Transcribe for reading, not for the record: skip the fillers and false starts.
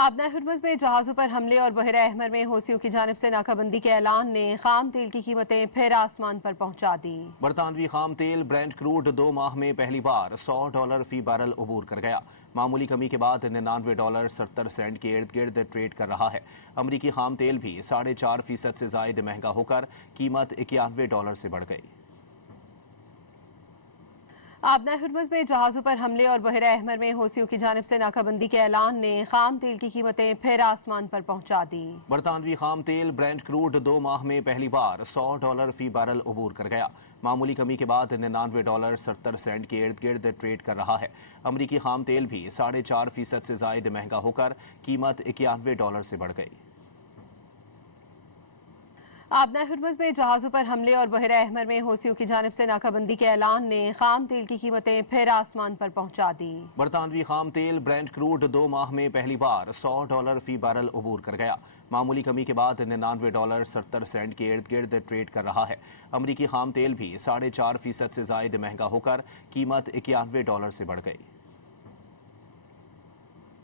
आबना हर्मुज़ में जहाज़ों पर हमले और बहरा अहमर में हौसियों की जानिब से नाकाबंदी के ऐलान ने खाम तेल की कीमतें फिर आसमान पर पहुंचा दी। बरतानवी खाम तेल ब्रेंट क्रूड 2 माह में पहली बार $100 फी बैरल अबूर कर गया। मामूली कमी के बाद $99.70 के इर्द गिर्द ट्रेड कर रहा है। अमरीकी खाम तेल भी 4.5% से जायद महंगा होकर कीमत $91 से बढ़ गई। आबना हर्मुज़ में जहाज़ों पर हमले और बहरा अहमर में हौसियों की जानिब से नाकाबंदी के ऐलान ने खाम तेल की कीमतें फिर आसमान पर पहुंचा दी। बरतानवी खाम तेल ब्रेंट क्रूड 2 माह में पहली बार $100 फी बैरल अबूर कर गया। मामूली कमी के बाद $99.70 के इर्द गिर्द ट्रेड कर रहा है। अमरीकी खाम तेल भी 4.5% से जायद महंगा होकर कीमत $91 से बढ़ गई। आबना हर्मुज़ में जहाज़ों पर हमले और बहरा अहमर में हौसियों की जानिब से नाकाबंदी के ऐलान ने खाम तेल की कीमतें फिर आसमान पर पहुंचा दी। बरतानवी खाम तेल ब्रेंट क्रूड 2 माह में पहली बार $100 फी बैरल अबूर कर गया। मामूली कमी के बाद $99.70 के इर्द गिर्द ट्रेड कर रहा है। अमरीकी खाम तेल भी 4.5% से जायद महंगा होकर कीमत $91 से बढ़ गई।